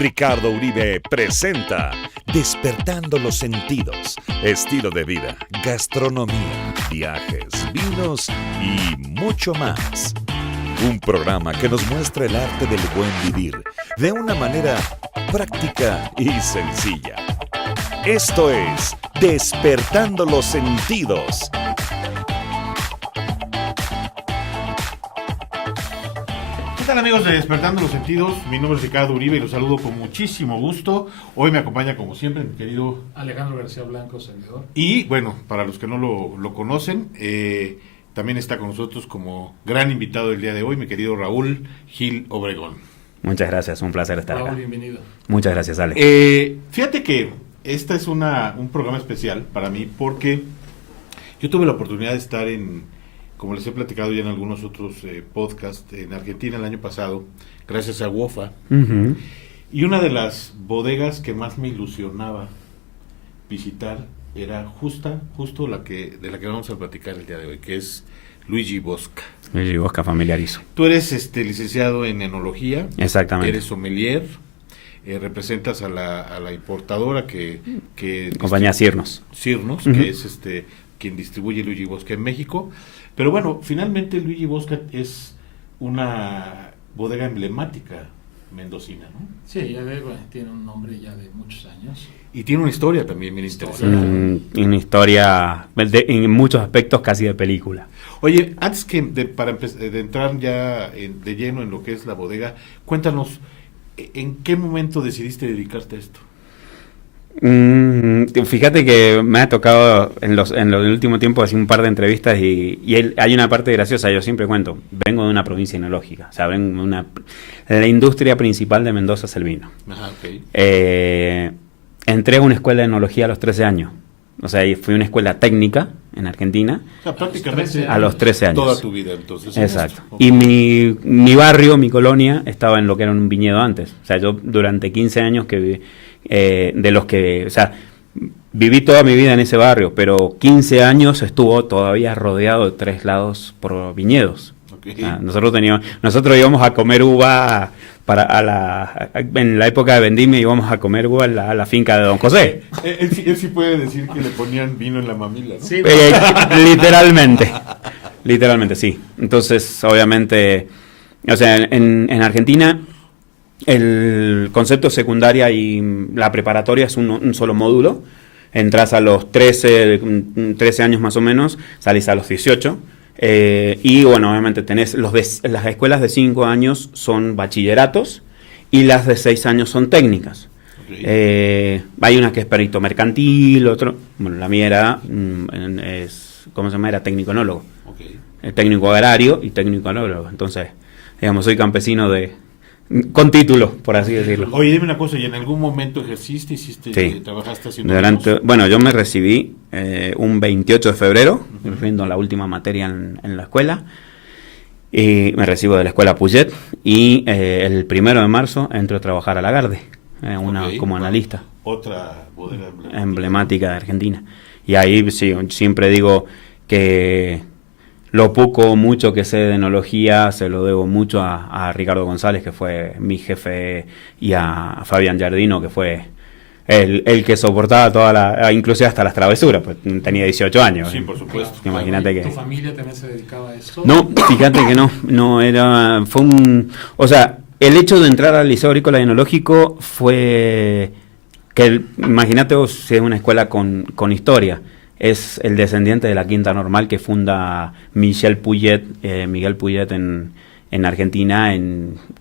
Ricardo Uribe presenta Despertando los Sentidos, estilo de vida, gastronomía, viajes, vinos y mucho más. Un programa que nos muestra el arte del buen vivir de una manera práctica y sencilla. Esto es Despertando los Sentidos. ¿Qué tal, amigos de Despertando los Sentidos? Mi nombre es Ricardo Uribe y los saludo con muchísimo gusto. Hoy me acompaña, como siempre, mi querido Alejandro García Blanco, servidor. Y bueno, para los que no lo conocen, también está con nosotros como gran invitado el día de hoy, mi querido Raúl Gil Obregón. Muchas gracias, un placer estar Raúl, acá. bienvenido. Muchas gracias, Ale. Fíjate que este es un programa especial para mí porque yo tuve la oportunidad de estar como les he platicado ya en algunos otros podcasts, en Argentina el año pasado, gracias a WOFA. Uh-huh. Y una de las bodegas que más me ilusionaba visitar era justo de la que vamos a platicar el día de hoy, que es Luigi Bosca. Luigi Bosca, familiarizo. Tú eres licenciado en enología. Exactamente. Eres sommelier. Representas a la importadora que Compañía Cirnos. Cirnos, Uh-huh. que es quien distribuye Luigi Bosca en México. Pero bueno, finalmente Luigi Bosca es una bodega emblemática mendocina, ¿no? Sí, ya ve, bueno, tiene un nombre ya de muchos años. Y tiene una historia también bien interesante. Una historia en muchos aspectos casi de película. Oye, antes de entrar ya de lleno en lo que es la bodega, cuéntanos, ¿en qué momento decidiste dedicarte a esto? Fíjate que me ha tocado en el último tiempo hacer un par de entrevistas y hay una parte graciosa. Yo siempre cuento, vengo de una provincia enológica, o sea, la industria principal de Mendoza es el vino. Ajá, okay. Entré a una escuela de enología a los 13 años, o sea, fui a una escuela técnica en Argentina. O sea, prácticamente a los 13 años. Toda tu vida, entonces. Exacto. Okay. Y mi barrio, mi colonia, estaba en lo que era un viñedo antes. O sea, yo durante 15 años que viví, o sea, viví toda mi vida en ese barrio, pero 15 años estuvo todavía rodeado de 3 lados por viñedos. Okay. O sea, nosotros íbamos a comer uva en la época de vendimia, íbamos a comer uva a la finca de Don José. Él sí puede decir que le ponían vino en la mamila, ¿no? Sí, Literalmente, sí. Entonces, obviamente, o sea, en Argentina el concepto secundaria y la preparatoria es un solo módulo. Entras a los 13 años más o menos, salís a los 18. Y bueno, obviamente tenés las escuelas de 5 años son bachilleratos y las de 6 años son técnicas. Okay. Hay una que es perito mercantil, bueno, la mía era ¿cómo se llama? Era técnico enólogo. Okay. Técnico agrario y técnico enólogo. Entonces, digamos, soy campesino con título, por así decirlo. Oye, dime una cosa, ¿y en algún momento ejerciste, Sí. trabajaste haciendo Bueno, yo me recibí un 28 de febrero, uh-huh. La última materia en la escuela, y me recibo de la escuela Puget, y el 1 de marzo entro a trabajar a Lagarde, como analista. Otra bodega emblemática de Argentina. Y ahí sí, siempre digo que lo poco o mucho que sé de enología se lo debo mucho a Ricardo González, que fue mi jefe, y a Fabián Giardino, que fue el que soportaba inclusive hasta las travesuras, pues tenía 18 años. Sí, por supuesto. Imagínate que... ¿Tu familia también se dedicaba a eso? No, fíjate que no era... O sea, el hecho de entrar al Liceo Agrícola y Enológico fue... Imagínate vos, si es una escuela con historia. Es el descendiente de la Quinta Normal que funda Miguel Puget en Argentina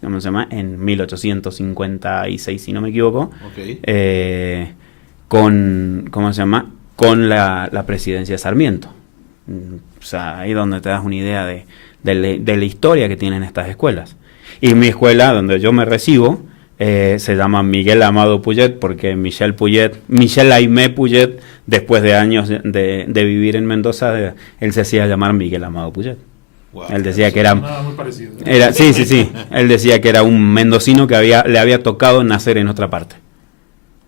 ¿cómo se llama? En 1856, si no me equivoco. Okay. ¿Cómo se llama? Con la presidencia de Sarmiento. O sea, ahí donde te das una idea de la historia que tienen estas escuelas. Y mi escuela, donde yo me recibo, se llama Miguel Amado Puget, porque Michel Aimé Puget, después de años de vivir en Mendoza, él se hacía llamar Miguel Amado Puget. Wow. Él decía que era... muy parecido. Sí. Él decía que era un mendocino que le había tocado nacer en otra parte.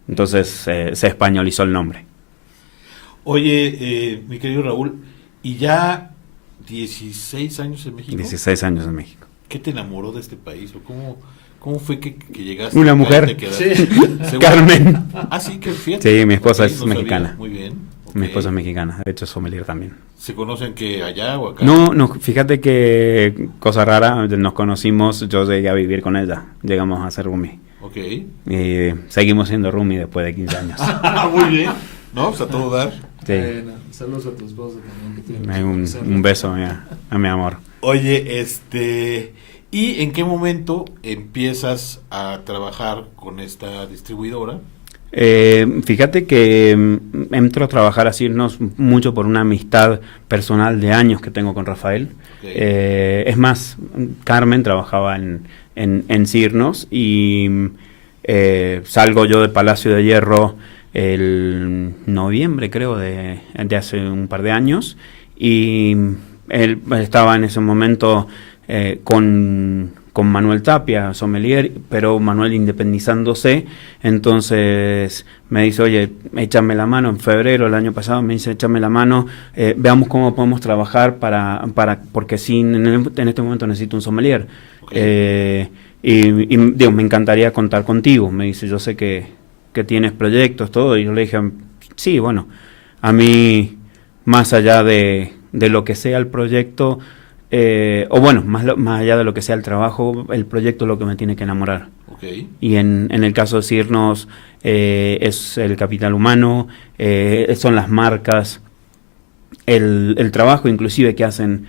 Entonces se españolizó el nombre. Oye, mi querido Raúl, ¿y ya 16 años en México? 16 años en México. ¿Qué te enamoró de este país? ¿O ¿Cómo fue que llegaste? Una acá y mujer. te quedaste? Sí. Seguro- Carmen. Ah, sí, que fíjate. Sí, mi esposa Ok, es no sabía. mexicana. Muy bien. Mi ok. esposa es mexicana, de hecho es sommelier también. ¿Se conocen que allá o acá? No, fíjate que cosa rara, nos conocimos, yo llegué a vivir con ella, llegamos a ser roomie. Ok. Y seguimos siendo roomie después de 15 años. Muy bien. No, pues a todo dar. Sí. Bueno, saludos a tu esposa también. Que tuvimos que Un conocerla. beso a mi amor. Oye, ¿y en qué momento empiezas a trabajar con esta distribuidora? Fíjate que entro a trabajar a Sirnos mucho por una amistad personal de años que tengo con Rafael. Ok. Es más, Carmen trabajaba en Sirnos y salgo yo de Palacio de Hierro el noviembre, creo, de hace un par de años, y él estaba en ese momento con Manuel Tapia, sommelier, pero Manuel independizándose. Entonces me dice, oye, échame la mano. En febrero del año pasado me dice, échame la mano, veamos cómo podemos trabajar porque sí, en este momento necesito un sommelier. Ok. Y digo, me encantaría contar contigo. Me dice, yo sé que tienes proyectos, todo. Y yo le dije, sí, bueno, a mí, más allá de lo que sea el proyecto, o bueno, más allá de lo que sea el trabajo, el proyecto es lo que me tiene que enamorar. Ok. Y en el caso de Sirnos, es el capital humano, son las marcas, el trabajo inclusive que hacen.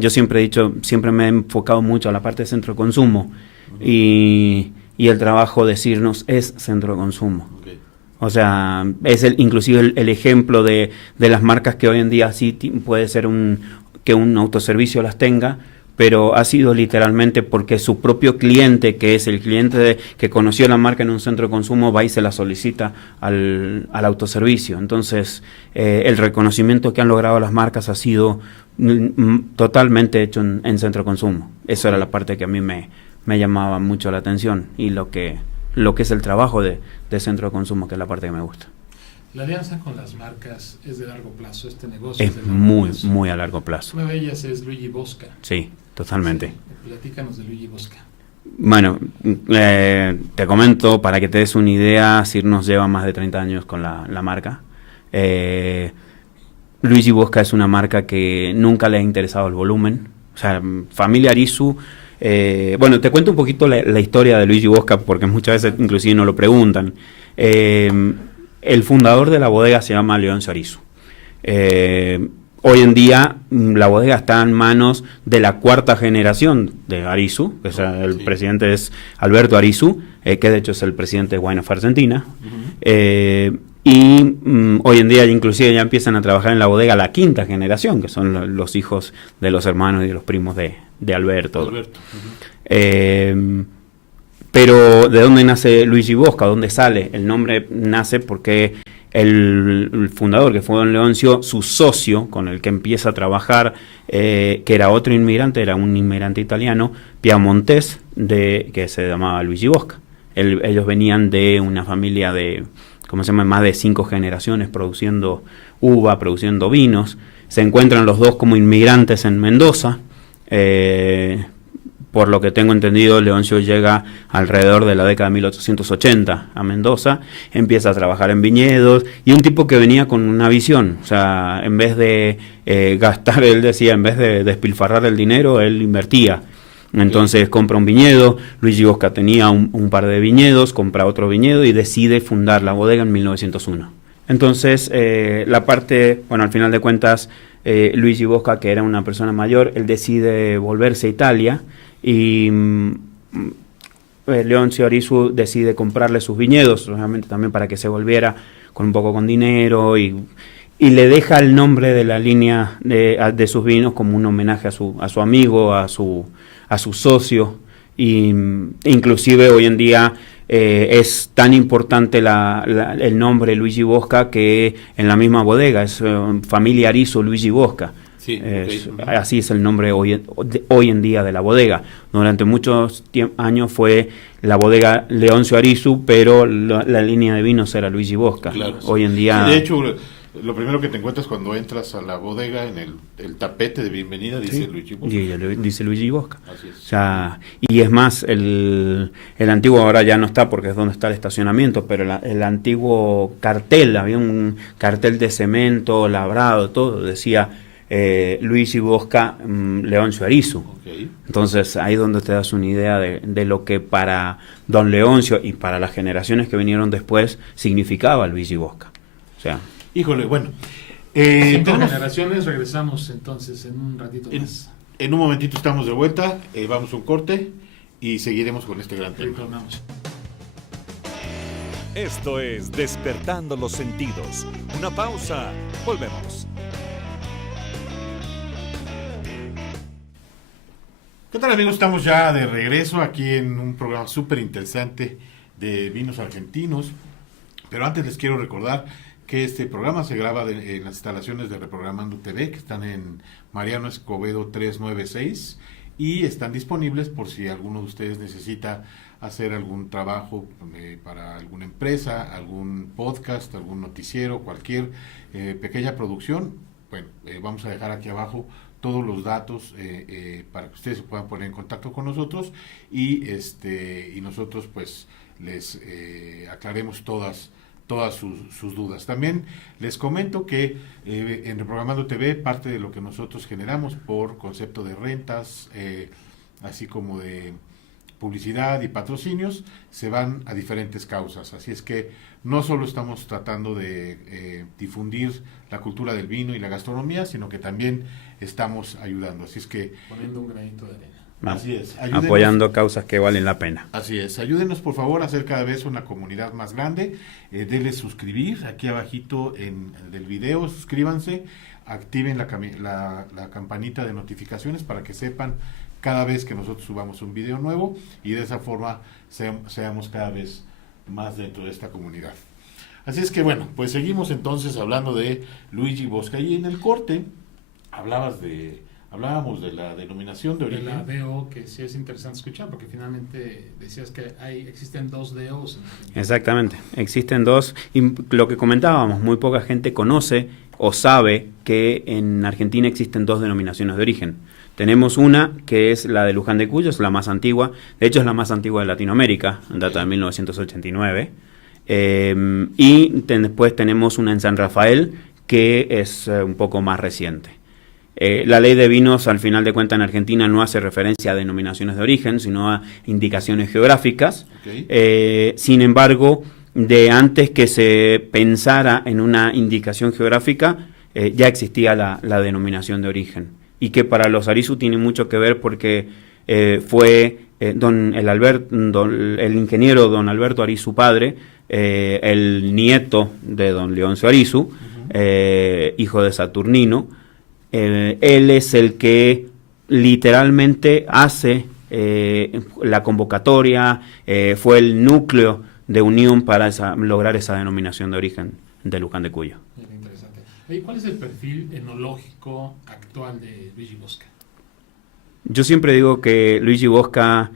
Yo siempre he dicho, siempre me he enfocado mucho a la parte de centro de consumo, y el trabajo de Sirnos es centro de consumo. Ok. O sea, es inclusive el ejemplo de las marcas que hoy en día sí puede ser que un autoservicio las tenga, pero ha sido literalmente porque su propio cliente, que es el cliente que conoció la marca en un centro de consumo, va y se la solicita al autoservicio. Entonces, el reconocimiento que han logrado las marcas ha sido totalmente hecho en centro de consumo. Eso era la parte que a mí me llamaba mucho la atención, y lo que es el trabajo de centro de consumo, que es la parte que me gusta. La alianza con las marcas es de largo plazo, este negocio Es de largo muy, plazo. muy a largo plazo. Una de ellas es Luigi Bosca. Sí, totalmente. Sí, platícanos de Luigi Bosca. Bueno, te comento, para que te des una idea, Sirnos lleva más de 30 años con la marca. Luigi Bosca es una marca que nunca le ha interesado el volumen. O sea, familia Arisu. Bueno, te cuento un poquito la historia de Luigi Bosca, porque muchas veces inclusive no lo preguntan. El fundador de la bodega se llama Leoncio Arisu. Hoy en día la bodega está en manos de la cuarta generación de Arisu, que es el Sí. presidente es Alberto Arisu, que de hecho es el presidente de Wine of Argentina. Y hoy en día inclusive ya empiezan a trabajar en la bodega la quinta generación, que son los hijos de los hermanos y de los primos de Alberto. Alberto. Pero ¿de dónde nace Luigi Bosca? ¿Dónde sale? El nombre nace porque el fundador, que fue don Leoncio, su socio con el que empieza a trabajar, que era otro inmigrante, era un inmigrante italiano, piamontés, que se llamaba Luigi Bosca. Ellos venían de una familia de, ¿cómo se llama?, más de 5 generaciones produciendo uva, produciendo vinos. Se encuentran los dos como inmigrantes en Mendoza. Por lo que tengo entendido, Leoncio llega alrededor de la década de 1880 a Mendoza, empieza a trabajar en viñedos, y un tipo que venía con una visión. O sea, en vez de gastar, él decía, en vez de despilfarrar el dinero, él invertía. Entonces compra un viñedo. Luigi Bosca tenía un par de viñedos, compra otro viñedo y decide fundar la bodega en 1901. Entonces, la parte, bueno, al final de cuentas, Luigi Bosca, que era una persona mayor, él decide volverse a Italia, y Leoncio Arisu decide comprarle sus viñedos, obviamente también para que se volviera con un poco con dinero, y le deja el nombre de la línea de sus vinos como un homenaje a su amigo, a su socio. Y inclusive hoy en día es tan importante el nombre Luigi Bosca que en la misma bodega es familia Arisu Luigi Bosca. Sí, Así es el nombre hoy en día de la bodega. Durante muchos años fue la bodega Leoncio Arisu, pero la línea de vinos era Luigi Bosca. Claro, sí. Hoy en día... Sí, de hecho, lo primero que te encuentras cuando entras a la bodega, en el tapete de bienvenida dice Luigi Bosca. Dice Luigi Bosca. Así es. O sea, y es más, el antiguo ahora ya no está porque es donde está el estacionamiento, pero el antiguo cartel, había un cartel de cemento, labrado, todo, decía Luigi Bosca, Leoncio Arisu. Okay. Entonces ahí es donde te das una idea de lo que para don Leoncio y para las generaciones que vinieron después significaba Luigi Bosca. O sea, Híjole, bueno. 5 tenemos- generaciones, regresamos entonces en un ratito más. en un momentito estamos de vuelta, vamos a un corte y seguiremos con este gran tema. Retornamos. Esto es Despertando los Sentidos. Una pausa. Volvemos. ¿Qué tal, amigos? Estamos ya de regreso aquí en un programa súper interesante de vinos argentinos. Pero antes les quiero recordar que este programa se graba en las instalaciones de Reprogramando TV, que están en Mariano Escobedo 396, y están disponibles por si alguno de ustedes necesita hacer algún trabajo para alguna empresa, algún podcast, algún noticiero, cualquier pequeña producción. Bueno, vamos a dejar aquí abajo todos los datos para que ustedes se puedan poner en contacto con nosotros y nosotros pues les aclaremos todas sus dudas. También les comento que en Reprogramando TV parte de lo que nosotros generamos por concepto de rentas, así como de publicidad y patrocinios, se van a diferentes causas. Así es que no solo estamos tratando de difundir la cultura del vino y la gastronomía, sino que también estamos ayudando. Así es que Poniendo un granito de arena. así es, ayúdenos. apoyando causas que valen la pena. Así es, ayúdenos por favor a hacer cada vez una comunidad más grande, denle suscribir aquí abajito en el del video, suscríbanse, activen la campanita de notificaciones para que sepan cada vez que nosotros subamos un video nuevo y de esa forma seamos cada vez más dentro de esta comunidad. Así es que bueno, pues seguimos entonces hablando de Luigi Bosca y en el corte hablábamos de la denominación de De origen. la DO, que sí es interesante escuchar, porque finalmente decías que existen 2 DOs. Exactamente, existen 2, y lo que comentábamos, muy poca gente conoce o sabe que en Argentina existen 2 denominaciones de origen. Tenemos una que es la de Luján de Cuyo, es la más antigua, de hecho es la más antigua de Latinoamérica, data de 1989, y después tenemos una en San Rafael que es un poco más reciente. La ley de vinos, al final de cuentas, en Argentina no hace referencia a denominaciones de origen, sino a indicaciones geográficas. Okay. Sin embargo, de antes que se pensara en una indicación geográfica, ya existía la denominación de origen. Y que para los Arisu tiene mucho que ver porque fue el ingeniero don Alberto Arisu padre, el nieto de don Leoncio Arisu, hijo de Saturnino. Él es el que literalmente hace la convocatoria, fue el núcleo de unión para lograr esa denominación de origen de Luján de Cuyo. Muy interesante. ¿Y cuál es el perfil enológico actual de Luigi Bosca? Yo siempre digo que Luigi Bosca,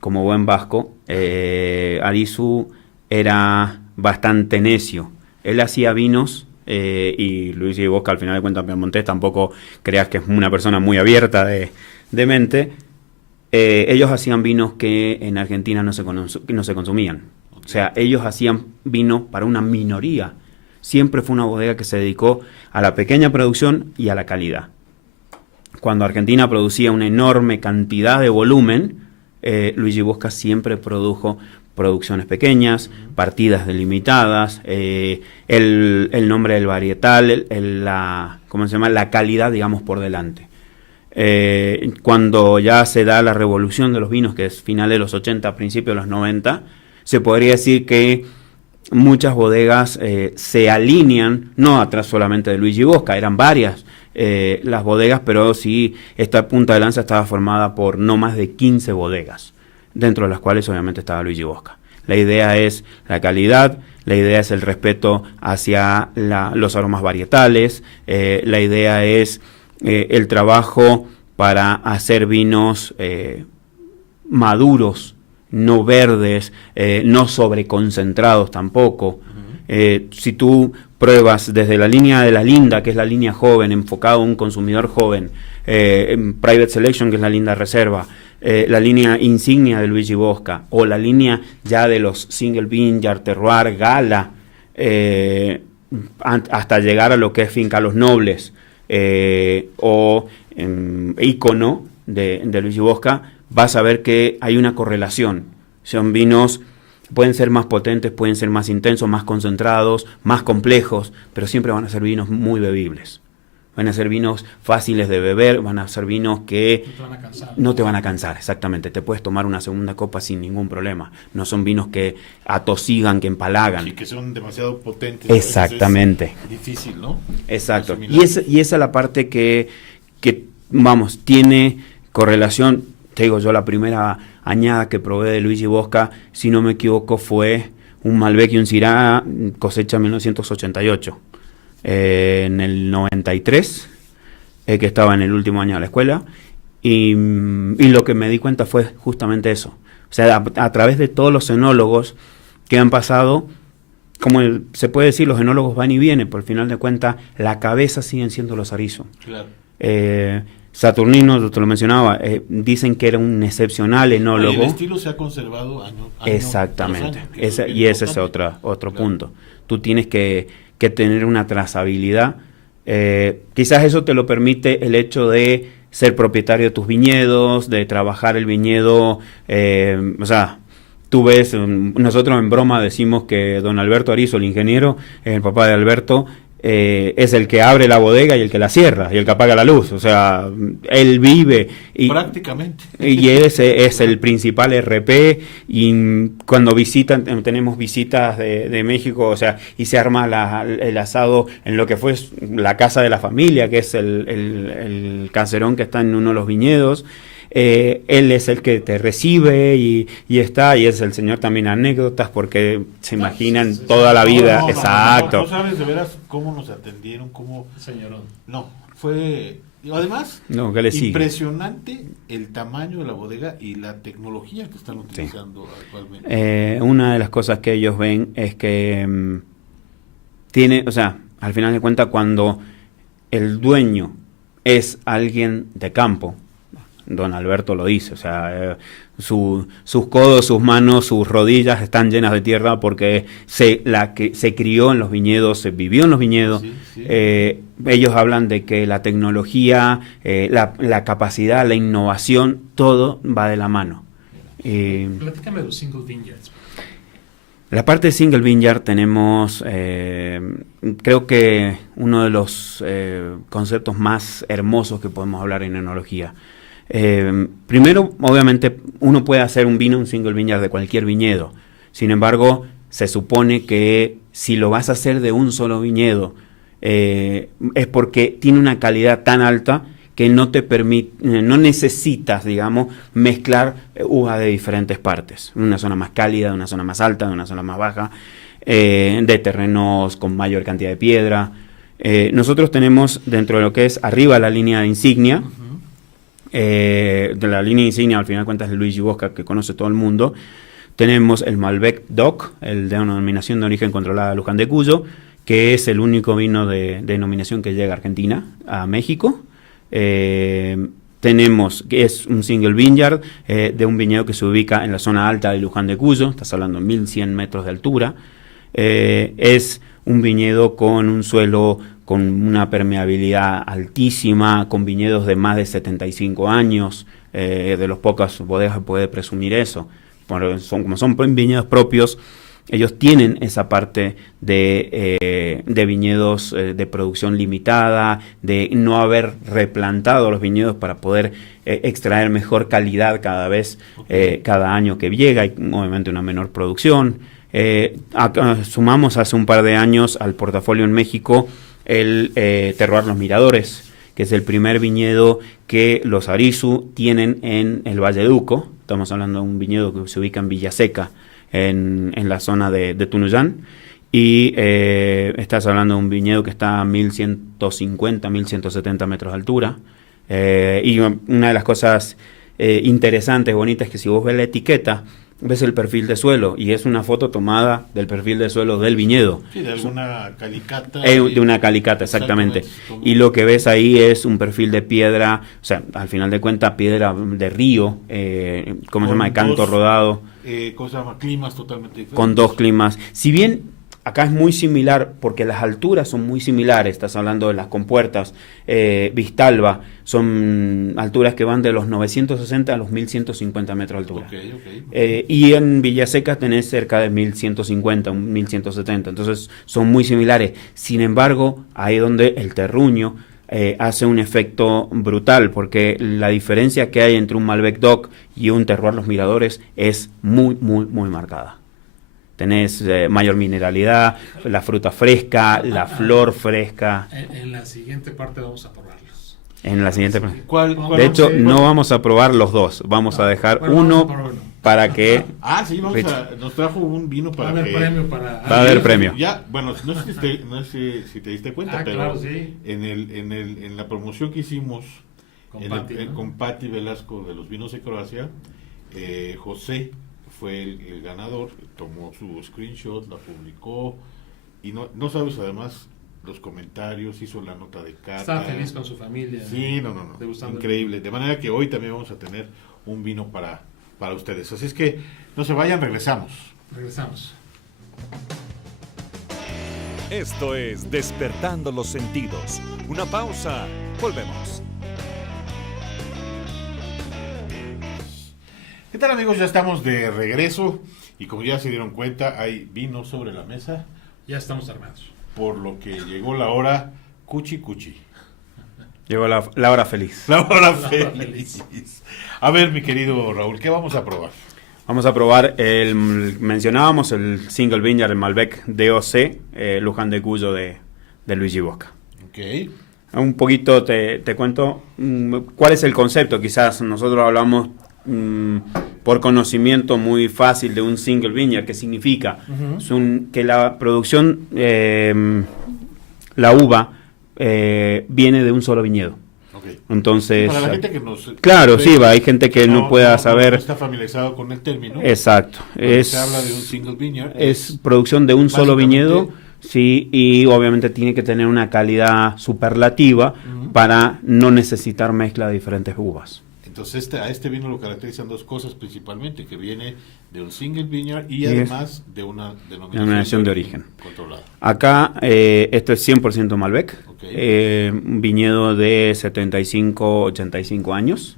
como buen vasco, Arisu era bastante necio. Él hacía vinos y Luigi Bosca, al final de cuentas, Piemontés, tampoco creas que es una persona muy abierta de mente. Ellos hacían vinos que en Argentina no se consumían. O sea, ellos hacían vino para una minoría. Siempre fue una bodega que se dedicó a la pequeña producción y a la calidad. Cuando Argentina producía una enorme cantidad de volumen, Luigi Bosca siempre produjo producciones pequeñas, partidas delimitadas, el nombre del varietal, la calidad, digamos, por delante. Cuando ya se da la revolución de los vinos, que es final de los 80, principios de los 90, se podría decir que muchas bodegas se alinean, no atrás solamente de Luigi Bosca, eran varias las bodegas, pero sí esta punta de lanza estaba formada por no más de 15 bodegas, dentro de las cuales obviamente estaba Luigi Bosca. La idea es la calidad, la idea es el respeto hacia los aromas varietales, la idea es el trabajo para hacer vinos maduros, no verdes, no sobreconcentrados tampoco. Si tú pruebas desde la línea de la Linda, que es la línea joven, enfocado a un consumidor joven, Private Selection, que es la Linda Reserva, la línea insignia de Luigi Bosca, o la línea ya de los Single Vineyard, Terroir, Gala, hasta llegar a lo que es Finca Los Nobles, o ícono de Luigi Bosca, vas a ver que hay una correlación. Son vinos, pueden ser más potentes, pueden ser más intensos, más concentrados, más complejos, pero siempre van a ser vinos muy bebibles. Van a ser vinos fáciles de beber, van a ser vinos que No te van a cansar. no te van a cansar, exactamente. Te puedes tomar una segunda copa sin ningún problema. No son vinos que atosigan, que empalagan. Y que son demasiado potentes. Exactamente. Es difícil, ¿no? Exacto. Asimilar. Y esa es la parte que, vamos, tiene correlación. Te digo, yo la primera añada que probé de Luigi Bosca, si no me equivoco, fue un Malbec y un Syrah cosecha 1988. En el 93, que estaba en el último año de la escuela, y lo que me di cuenta fue justamente eso. O sea, a través de todos los enólogos que han pasado, como se puede decir, los enólogos van y vienen, por el final de cuentas, la cabeza siguen siendo los Arizo. Claro. Saturnino, yo te lo mencionaba, dicen que era un excepcional enólogo. El estilo se ha conservado año Exactamente. tras año, Y ese es importante. otro Claro. punto. Tú tienes que tener una trazabilidad. Quizás eso te lo permite el hecho de ser propietario de tus viñedos, de trabajar el viñedo. O sea, tú ves, nosotros en broma decimos que don Alberto Arizo, el ingeniero, el papá de Alberto, es el que abre la bodega y el que la cierra y el que apaga la luz. O sea, él vive Prácticamente. y ese es el principal RP. Y cuando tenemos visitas de México, o sea, y se arma el asado en lo que fue la casa de la familia, que es el caserón que está en uno de los viñedos. Él es el que te recibe y es el señor también anécdotas, porque se imaginan sí, toda la vida. No, Exacto. No sabes de veras cómo nos atendieron, cómo... Señorón. No, fue... Además, No, ¿qué le sigue? impresionante el tamaño de la bodega y la tecnología que están utilizando actualmente. Una de las cosas que ellos ven es que tiene, o sea, al final de cuentas, cuando el dueño es alguien de campo, don Alberto lo dice, o sea, sus codos, sus manos, sus rodillas están llenas de tierra porque se crió en los viñedos, se vivió en los viñedos. Sí, sí. Ellos hablan de que la tecnología, la capacidad, la innovación, todo va de la mano. Platícame de los single vineyards. La parte de Single Vineyard tenemos, creo que uno de los conceptos más hermosos que podemos hablar en enología. Primero, obviamente, uno puede hacer un vino, un Single Vineyard de cualquier viñedo. Sin embargo, se supone que si lo vas a hacer de un solo viñedo, es porque tiene una calidad tan alta que no te permite, no necesitas, digamos, mezclar uvas de diferentes partes. Una zona más cálida, una zona más alta, una zona más baja, de terrenos con mayor cantidad de piedra. Nosotros tenemos dentro de lo que es arriba la línea de insignia, de la línea insignia, al final de cuentas, el Luigi Bosca, que conoce todo el mundo. Tenemos el Malbec DOC, el de denominación de origen controlada de Luján de Cuyo, que es el único vino de denominación que llega a Argentina, a México. Tenemos, que es un Single Vineyard, de un viñedo que se ubica en la zona alta de Luján de Cuyo, estás hablando de 1100 metros de altura. Es un viñedo con un suelo con una permeabilidad altísima, con viñedos de más de 75 años, de los pocas bodegas puede presumir eso. Como son viñedos propios, ellos tienen esa parte de viñedos de producción limitada, de no haber replantado los viñedos para poder extraer mejor calidad cada vez, cada año que llega, y obviamente una menor producción. Sumamos hace un par de años al portafolio en México el Terroir Los Miradores, que es el primer viñedo que los Arizu tienen en el Valle de Uco. Estamos hablando de un viñedo que se ubica en Villaseca, en la zona de Tunuyán, y estás hablando de un viñedo que está a 1150, 1170 metros de altura. Y una de las cosas interesantes, bonitas, es que si vos ves la etiqueta, ves el perfil de suelo y es una foto tomada del perfil de suelo del viñedo. Sí, de alguna calicata. De una calicata, exactamente. Y lo que ves ahí es un perfil de piedra, o sea, al final de cuentas, piedra de río, ¿cómo se llama? De canto rodado. ¿Cómo se llama? Climas totalmente diferentes. Con dos climas. Si bien acá es muy similar, porque las alturas son muy similares, estás hablando de las compuertas, Vistalba, son alturas que van de los 960 a los 1150 metros de altura. Y en Villaseca tenés cerca de 1150, 1170, entonces son muy similares. Sin embargo, ahí es donde el terruño hace un efecto brutal, porque la diferencia que hay entre un Malbec DOC y un Terroir Los Miradores es muy, muy, muy marcada. Tenés mayor mineralidad, la fruta fresca, la flor fresca. En la siguiente parte vamos a probarlos. En la siguiente ¿Cuál de hecho, no vamos a probar los dos, vamos a dejar uno para que... Sí, nos trajo un vino para va a haber que... premio para... Va a haber premio. Ya, bueno, no sé si te diste cuenta, pero claro, sí. en la promoción que hicimos Con con Patti Velasco de los vinos de Croacia, José fue el ganador, tomó su screenshot, la publicó, y no sabes además los comentarios, hizo la nota de cata. Estaba feliz con su familia. Sí, no, increíble. De manera que hoy también vamos a tener un vino para ustedes. Así es que no se vayan, regresamos. Esto es Despertando los Sentidos. Una pausa, volvemos. ¿Qué tal, amigos? Ya estamos de regreso y como ya se dieron cuenta, hay vino sobre la mesa. Ya estamos armados. Por lo que llegó la hora cuchi. Llegó la hora feliz. La hora feliz. A ver, mi querido Raúl, ¿qué vamos a probar? Vamos a probar mencionábamos el Single Vineyard, el Malbec DOC, Luján de Cuyo de Luigi Bosca. Ok. Un poquito te cuento cuál es el concepto. Quizás nosotros hablamos por conocimiento muy fácil de un Single Vineyard. ¿Qué significa? Es que la producción, la uva, viene de un solo viñedo. Okay. Entonces, para la gente que nos... Claro, sí, hay gente que no pueda saber... No está familiarizado con el término. Exacto. Se habla de un Single Vineyard. Es producción de un solo viñedo. Sí, y obviamente tiene que tener una calidad superlativa para no necesitar mezcla de diferentes uvas. Entonces a este vino lo caracterizan dos cosas principalmente, que viene de un Single Vineyard y además de una denominación de origen controlada. Acá esto es 100% Malbec, un viñedo de 75-85 años.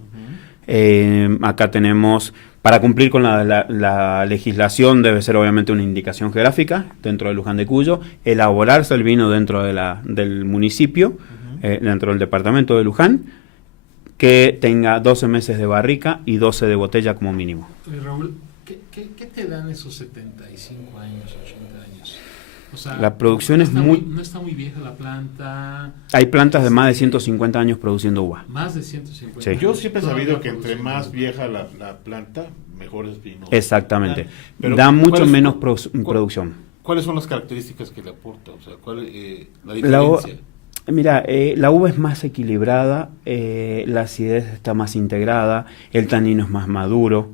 Acá tenemos, para cumplir con la legislación, debe ser obviamente una indicación geográfica dentro de Luján de Cuyo, elaborarse el vino dentro del municipio, dentro del departamento de Luján, que tenga 12 meses de barrica y 12 de botella como mínimo. Raúl, ¿qué te dan esos 75 años, 80 años? O sea, la producción no está muy vieja la planta. Hay plantas de más de 150 años produciendo uva. Más de 150 sí. años. Yo siempre he sabido que entre más vieja la planta, mejores vinos. Exactamente. Pero da mucho menos producción. ¿Cuáles son las características que le aporta? O sea, ¿cuál es la diferencia? Mira, la uva es más equilibrada, la acidez está más integrada, el tanino es más maduro,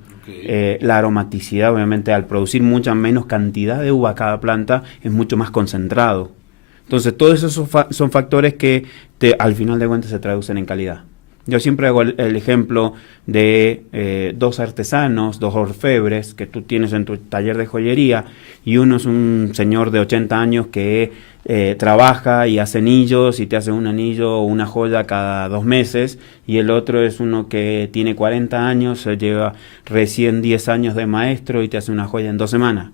la aromaticidad, obviamente, al producir mucha menos cantidad de uva cada planta, es mucho más concentrado. Entonces, todos esos son factores que al final de cuentas se traducen en calidad. Yo siempre hago el ejemplo de dos artesanos, dos orfebres que tú tienes en tu taller de joyería, y uno es un señor de 80 años que trabaja y hace anillos y te hace un anillo o una joya cada 2 meses, y el otro es uno que tiene 40 años, lleva recién 10 años de maestro y te hace una joya en 2 semanas.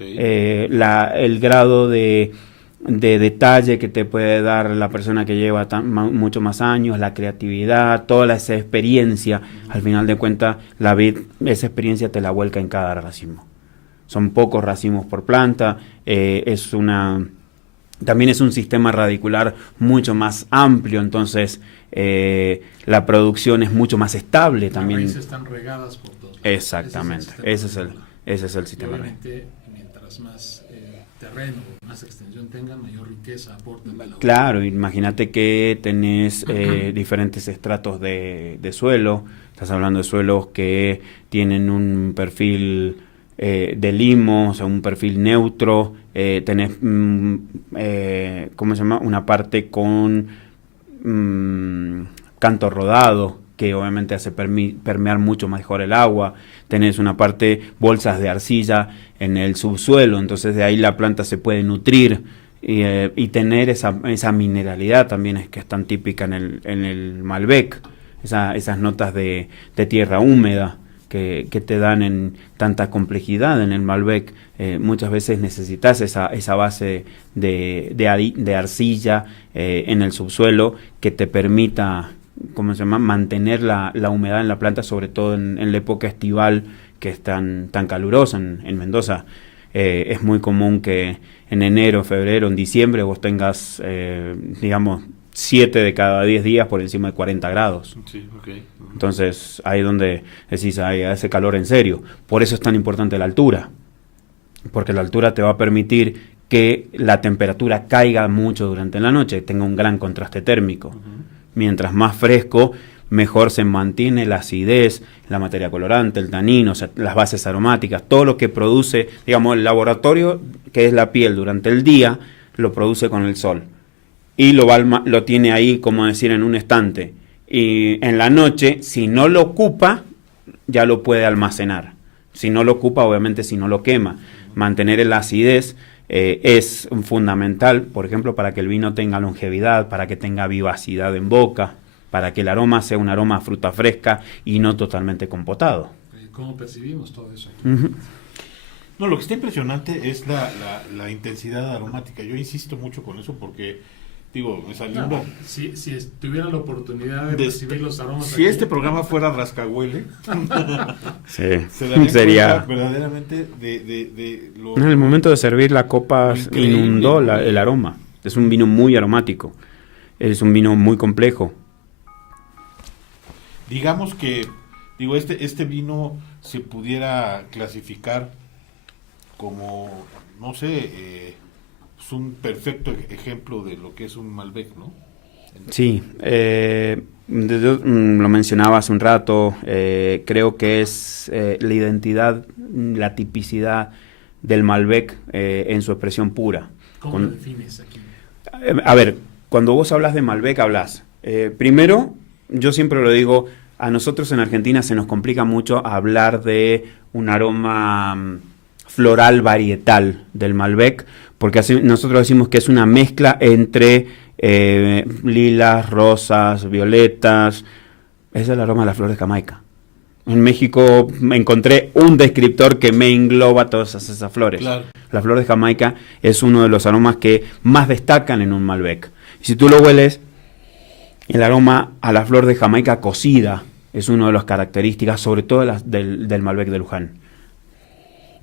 El grado de detalle que te puede dar la persona que lleva mucho más años, la creatividad, toda esa experiencia, al final de cuentas la vid, esa experiencia te la vuelca en cada racimo. Son pocos racimos por planta, también es un sistema radicular mucho más amplio, entonces la producción es mucho más estable también. Las raíces están regadas por todo. Exactamente, ese es el sistema. Y obviamente, mientras más terreno, más extensión tenga, mayor riqueza aporta. Claro, imagínate que tenés diferentes estratos de suelo, estás hablando de suelos que tienen un perfil de limo, o sea, un perfil neutro, tenés, ¿cómo se llama? Una parte con canto rodado, que obviamente hace permear mucho mejor el agua. Tenés una parte, bolsas de arcilla en el subsuelo, entonces de ahí la planta se puede nutrir y tener esa mineralidad también es que es tan típica en el Malbec, esas notas de tierra húmeda que te dan en tanta complejidad en el Malbec. Muchas veces necesitas esa base de arcilla en el subsuelo que te permita, ¿cómo se llama?, mantener la humedad en la planta, sobre todo en la época estival que es tan calurosa en Mendoza. Es muy común que en enero, febrero, en diciembre vos tengas, digamos, 7 de cada 10 días por encima de 40 grados. Sí, okay. Entonces, ahí es donde decís, ahí hace calor en serio. Por eso es tan importante la altura, porque la altura te va a permitir que la temperatura caiga mucho durante la noche, tenga un gran contraste térmico. Mientras más fresco, mejor se mantiene la acidez, la materia colorante, el tanino, o sea, las bases aromáticas, todo lo que produce, digamos, el laboratorio, que es la piel durante el día, lo produce con el sol. Y lo tiene ahí, como decir, en un estante. Y en la noche, si no lo ocupa, ya lo puede almacenar. Si no lo ocupa, obviamente, si no lo quema. Mantener la acidez es fundamental, por ejemplo, para que el vino tenga longevidad, para que tenga vivacidad en boca, para que el aroma sea un aroma a fruta fresca y no totalmente compotado. ¿Cómo percibimos todo eso aquí? Uh-huh. No, lo que está impresionante es la intensidad aromática. Yo insisto mucho con eso porque, digo, me salió si tuviera la oportunidad de percibir los aromas... Si aquí, este programa fuera rascahuele, Sí, se daría sería... verdaderamente de lo... En el momento de servir la copa inundó el aroma. Es un vino muy aromático. Es un vino muy complejo. Digamos que, digo, este vino se pudiera clasificar como, no sé, es un perfecto ejemplo de lo que es un Malbec, ¿no? Sí, lo mencionaba hace un rato, creo que es la identidad, la tipicidad del Malbec en su expresión pura. ¿Cómo lo defines aquí? A ver, cuando vos hablas de Malbec, hablas, primero, yo siempre lo digo, a nosotros en Argentina se nos complica mucho hablar de un aroma floral varietal del Malbec, porque así nosotros decimos que es una mezcla entre lilas, rosas, violetas. Ese es el aroma de la flor de Jamaica. En México encontré un descriptor que me engloba todas esas flores. Claro. La flor de Jamaica es uno de los aromas que más destacan en un Malbec. Si tú lo hueles, el aroma a la flor de Jamaica cocida es una de las características, sobre todo del Malbec de Luján.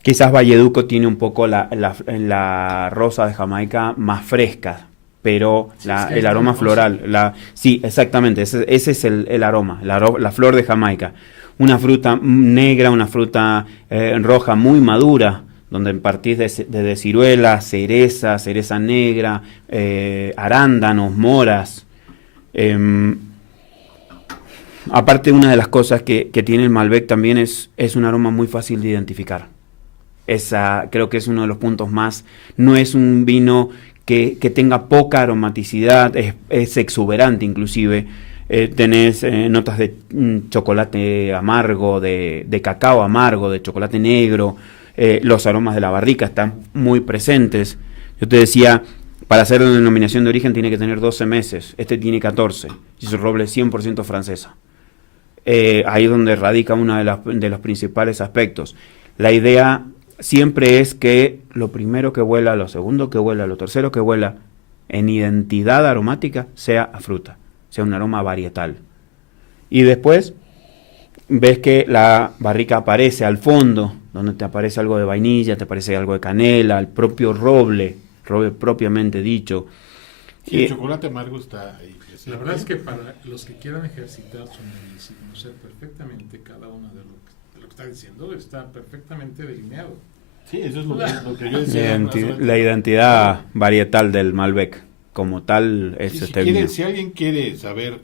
Quizás Valleduco tiene un poco la rosa de Jamaica más fresca, pero el aroma floral, sí, exactamente, ese es el aroma, la flor de Jamaica. Una fruta negra, una fruta roja muy madura, donde partís de ciruela, cereza negra, arándanos, moras. Aparte, una de las cosas que tiene el Malbec también es un aroma muy fácil de identificar. Creo que es uno de los puntos más. No es un vino que tenga poca aromaticidad, es exuberante inclusive. Tenés notas de chocolate amargo, de cacao amargo, de chocolate negro. Los aromas de la barrica están muy presentes. Yo te decía, para hacer una denominación de origen tiene que tener 12 meses. Este tiene 14. Y su roble es 100% francesa. Ahí es donde radica uno de los principales aspectos. La idea siempre es que lo primero que huela, lo segundo que huela, lo tercero que huela, en identidad aromática, sea a fruta, sea un aroma varietal. Y después ves que la barrica aparece al fondo, donde te aparece algo de vainilla, te aparece algo de canela, el propio roble propiamente dicho. Sí, el chocolate amargo está ahí. La verdad es que para los que quieran ejercitar su análisis y conocer perfectamente cada uno de lo que está diciendo, está perfectamente delineado. Sí, eso es lo que yo decía. La identidad varietal del Malbec como tal es vino. Si alguien quiere saber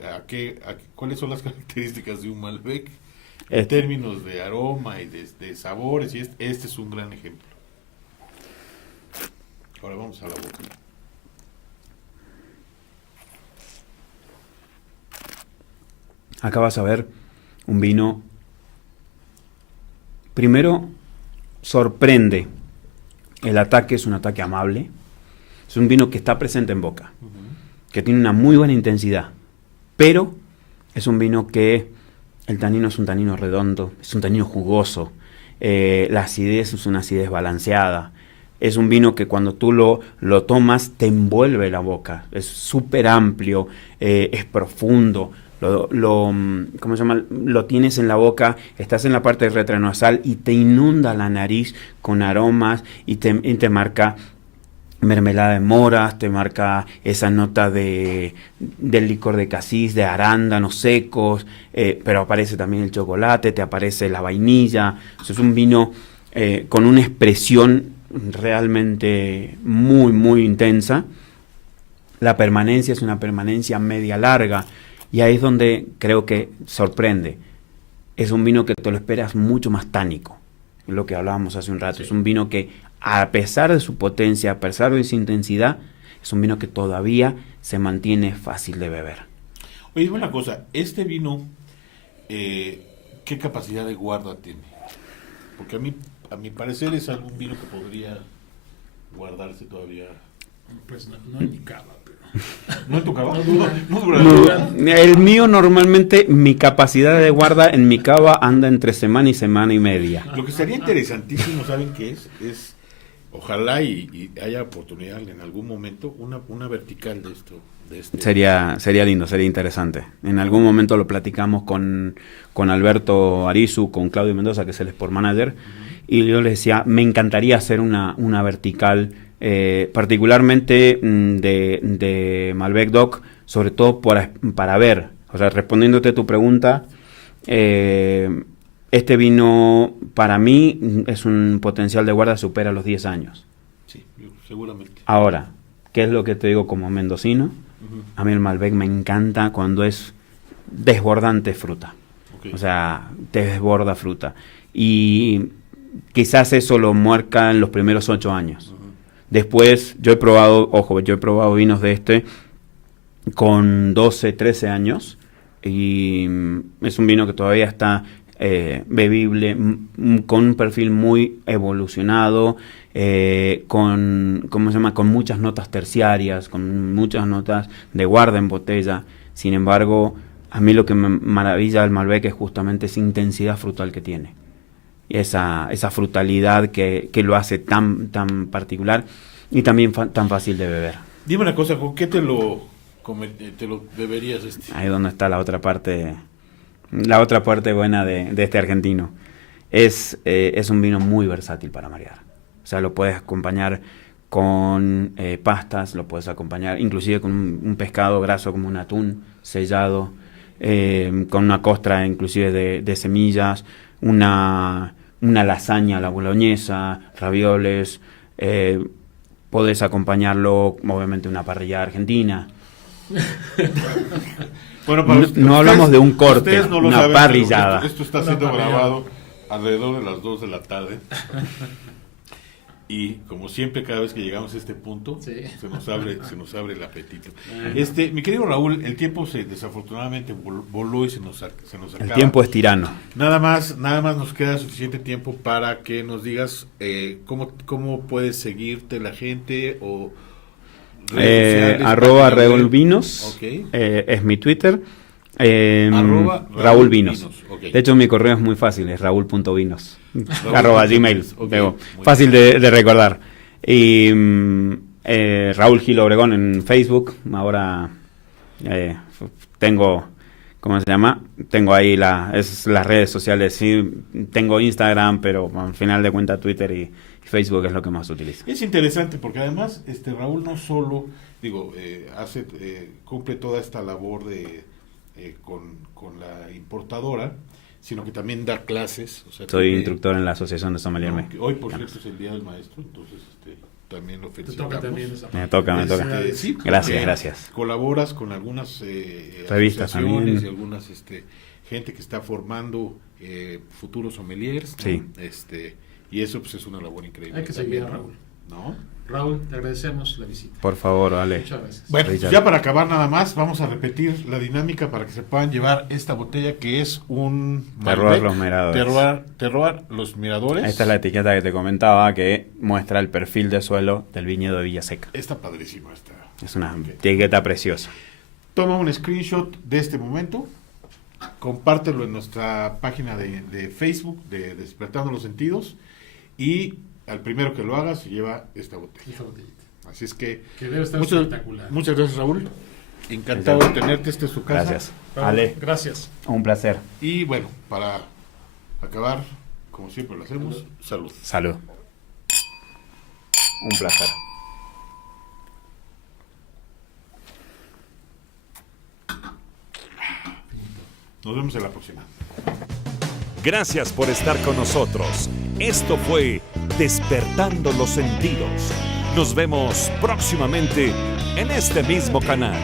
cuáles son las características de un Malbec, En términos de aroma y de sabores, y este es un gran ejemplo. Ahora vamos a la boca. Acá vas a ver un vino. Primero, sorprende. El ataque es un ataque amable. Es un vino que está presente en boca, que tiene una muy buena intensidad, pero es un vino que el tanino es un tanino redondo, es un tanino jugoso, la acidez es una acidez balanceada. Es un vino que cuando tú lo tomas te envuelve la boca, es súper amplio, es profundo. ¿Cómo se llama? Lo tienes en la boca, estás en la parte retronasal y te inunda la nariz con aromas y te marca mermelada de moras, te marca esa nota del licor de casis, de arándanos secos, pero aparece también el chocolate, te aparece la vainilla. O sea, es un vino con una expresión realmente muy, muy intensa. La permanencia es una permanencia media larga. Y ahí es donde creo que sorprende. Es un vino que te lo esperas mucho más tánico, es lo que hablábamos hace un rato. Sí. Es un vino que, a pesar de su potencia, a pesar de su intensidad, es un vino que todavía se mantiene fácil de beber. Oye, dime una cosa, este vino, ¿qué capacidad de guarda tiene? Porque a mi parecer es algún vino que podría guardarse todavía. Pues no en mi cava. ¿No en tu cava? No, el mío normalmente, mi capacidad de guarda en mi cava anda entre semana y media. Lo que sería interesantísimo, ¿saben qué es? Es, ojalá y haya oportunidad en algún momento, una vertical de esto. De este. Sería lindo, sería interesante. En algún momento lo platicamos con Alberto Arizu, con Claudio Mendoza, que es el Sport Manager, y yo les decía, me encantaría hacer una vertical, particularmente de Malbec DOC, sobre todo para ver, o sea, respondiéndote a tu pregunta, este vino para mí es un potencial de guarda supera los 10 años. Sí, seguramente. Ahora, ¿qué es lo que te digo como mendocino? A mí el Malbec me encanta cuando es desbordante fruta. Okay. O sea, te desborda fruta. Y quizás eso lo marca en los primeros 8 años. Después, yo he probado vinos de este con 12, 13 años y es un vino que todavía está bebible, con un perfil muy evolucionado, con muchas notas terciarias, con muchas notas de guarda en botella. Sin embargo, a mí lo que me maravilla del Malbec es justamente esa intensidad frutal que tiene. Esa frutalidad que lo hace tan particular y también tan fácil de beber. Dime una cosa, ¿con qué te lo beberías este? Ahí donde está la otra parte buena de este argentino. Es un vino muy versátil para marear. O sea, lo puedes acompañar con pastas, lo puedes acompañar inclusive con un pescado graso como un atún sellado, con una costra inclusive de semillas, una lasaña a la boloñesa, ravioles, podés acompañarlo, obviamente, una parrilla argentina. Bueno, no hablamos de un corte, no una saben, parrillada. Esto está siendo grabado alrededor de las 2 de la tarde. Y como siempre, cada vez que llegamos a este punto, sí, se nos abre el apetito. Mi querido Raúl, el tiempo desafortunadamente voló y se nos acaba. El tiempo es tirano. Nada más nos queda suficiente tiempo para que nos digas cómo puedes seguirte la gente o @RaúlVinos, okay. Es mi Twitter. Raúl Vinos. Okay. De hecho, mi correo es muy fácil, es raúl.vinos @gmail. Okay. Fácil de recordar. Y Raúl Gil Obregón en Facebook. Ahora tengo, ¿cómo se llama? Tengo ahí las redes sociales. Sí, tengo Instagram, pero al final de cuentas Twitter y Facebook es lo que más utilizo. Es interesante porque además Raúl no solo cumple toda esta labor de con la importadora, sino que también da clases. O sea, soy instructor en la Asociación de Sommelier México. Hoy, por cierto, es el Día del Maestro, entonces también lo felicitamos. Me toca. Sí, gracias. Colaboras con algunas revistas asociaciones también. y algunas gente que está formando futuros sommeliers, ¿no? Sí. Y eso pues es una labor increíble. Hay que también, seguir a ¿no? Raúl. ¿No? Raúl, te agradecemos la visita. Por favor, vale. Muchas gracias. Bueno, Richard. ya para acabar nada más, vamos a repetir la dinámica para que se puedan llevar esta botella que es un Terroir Malbec, Los Miradores. Terroir Los Miradores. Esta es la etiqueta que te comentaba que muestra el perfil de suelo del viñedo de Villaseca. Está padrísima esta. Es una Ok. etiqueta preciosa. Toma un screenshot de este momento, compártelo en nuestra página de Facebook de Despertando los Sentidos y al primero que lo haga se lleva esta botella. Esta botellita. Así es que Que debe estar muchas espectacular. gracias, Raúl. Encantado de tenerte, esta es tu casa. Gracias. Raúl, Ale, gracias. un placer. Y bueno, para acabar, como siempre lo hacemos, salud. Salud. Un placer. Nos vemos en la próxima. Gracias por estar con nosotros. Esto fue Despertando los Sentidos. Nos vemos próximamente en este mismo canal.